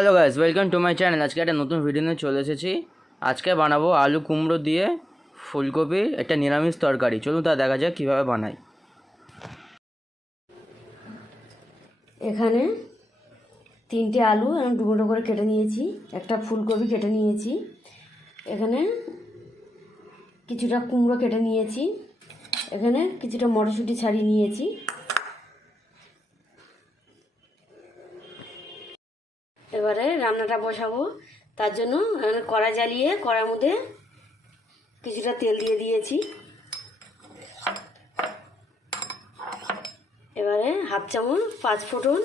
Hello guys, welcome to my channel. আজকে একটা নতুন ভিডিও নিয়ে চলে এসেছি। আজকে বানাবো আলু কুমড়ো দিয়ে ফুলকপির একটা নিরামিষ তরকারি। চলুন তা দেখা যাক কীভাবে বানাই। এখানে 3টে আলু আমি ডুমো করে কেটে নিয়েছি, একটা ফুলকপি কেটে নিয়েছি, এখানে কিছুটা কুমড়ো কেটে নিয়েছি, এখানে কিছুটা মটরশুঁটি ছাড়িয়ে নিয়েছি। এবারে রান্নাটা বসাবো, তার জন্য এখানে কড়া জ্বালিয়ে কড়ার মধ্যে কিছুটা তেল দিয়ে দিয়েছি। এবারে 1/2 চামচ 5 ফোড়ন,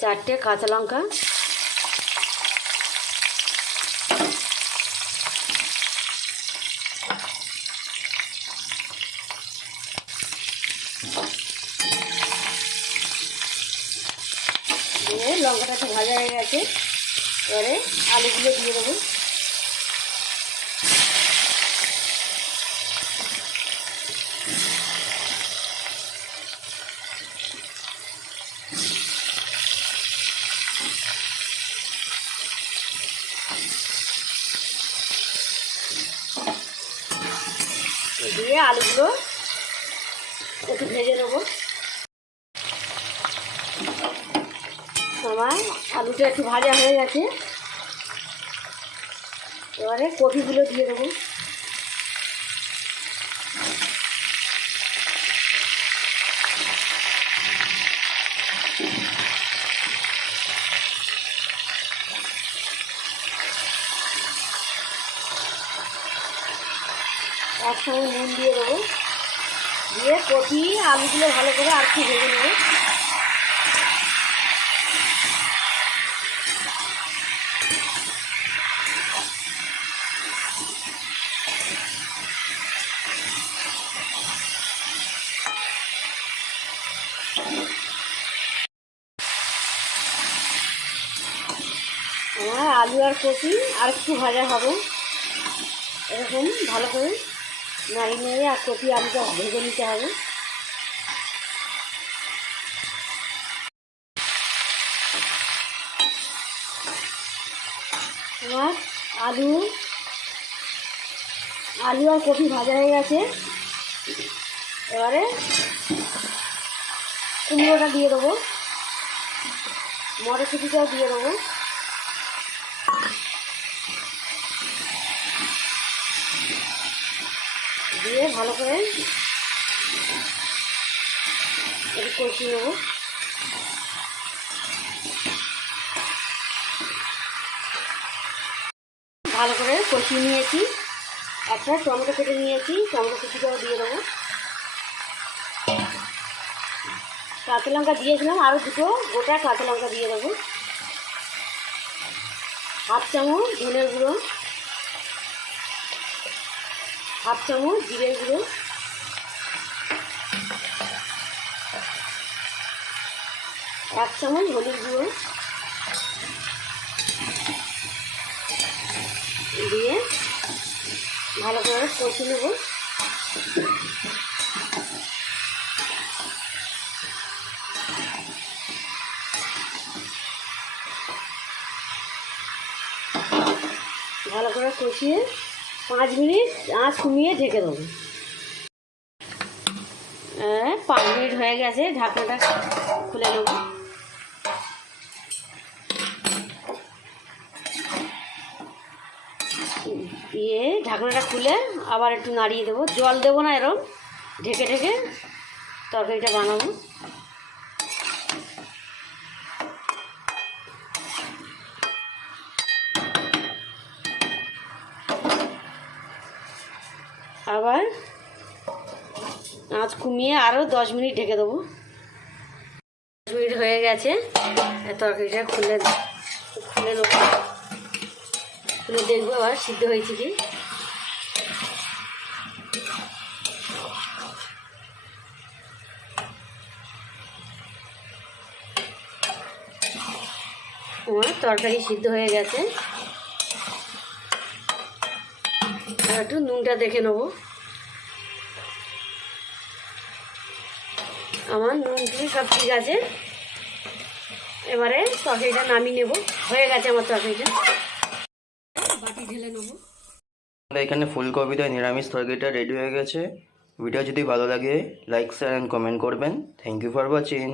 4টে কাঁচা লঙ্কা, দিয়ে লঙ্কাটা একটু ভাজা হয়ে গেছে। এবারে আলুগুলো দিয়ে দেবো। দিয়ে আলুগুলো একটু ভেজে নেবো। আমার আলুটা একটু ভাজা হয়ে গেছে, এবারে কপিগুলো দিয়ে দেবো। একসঙ্গে নুন দিয়ে দেবো, দিয়ে কপি আলুগুলো ভালো করে আর একটু ভেজে নেবো। আমার আলু আর কপি আর একটু ভাজা হবে, এরকম ভালো করে নাড়িয়ে নেড়ে আর কপি আলুটা ভেজে নিতে হবে। আমার আলু আর কপি ভাজা হয়ে গেছে, এবারে কুমড়োটা দিয়ে দেবো, মটরশুঁটিটাও দিয়ে দেবো, দিয়ে ভালো করে একটু কষিয়ে নেবো। ভালো করে কষিয়ে নিয়েছি, একটা টমেটো কেটে নিয়েছি, টমেটো কুচিটাও দিয়ে দেবো। কাঁচা লঙ্কা দিয়েছিলাম, আরও 2টো গোটা কাঁচা লঙ্কা দিয়ে দেবো। 1/2 চামচ ধনের গুঁড়ো, 1/2 চামচ জিরের গুঁড়ো, 1 চামচ হলুদ গুঁড়ো দিয়ে ভালো করে কষিয়ে নেব। ভালো করে কষিয়ে 5 মিনিট আঁচ কমিয়ে ঢেকে দেবো। 5 মিনিট হয়ে গেছে, ঢাকনাটা খুলে নেব। দিয়ে ঢাকনাটা খুলে আবার একটু নাড়িয়ে দেবো, জল দেবো না, এরকম ঢেকে ঢেকে তরকারিটা বানাবো। আবার আঁচ কমিয়ে আরও 10 মিনিট ঢেকে দেবো। 10 মিনিট হয়ে গেছে, তরকারিটা খুলে নেবো, খুলে দেখবো আবার সিদ্ধ হয়েছে কি। আমার তরকারি সিদ্ধ হয়ে গেছে, একটু নুনটা দেখে নেবো। আমার নুন সব ঠিক আছে, এবারে তরকারিটা নামিয়ে নেব। হয়ে গেছে আমার তরকারিটা, বাটি ঢেলে নেবো। আমাদের এখানে ফুলকপি দিয়ে নিরামিষ তরকারিটা রেডি হয়ে গেছে। ভিডিও যদি ভালো লাগে লাইক শেয়ার অ্যান্ড কমেন্ট করবেন। Thank you for watching.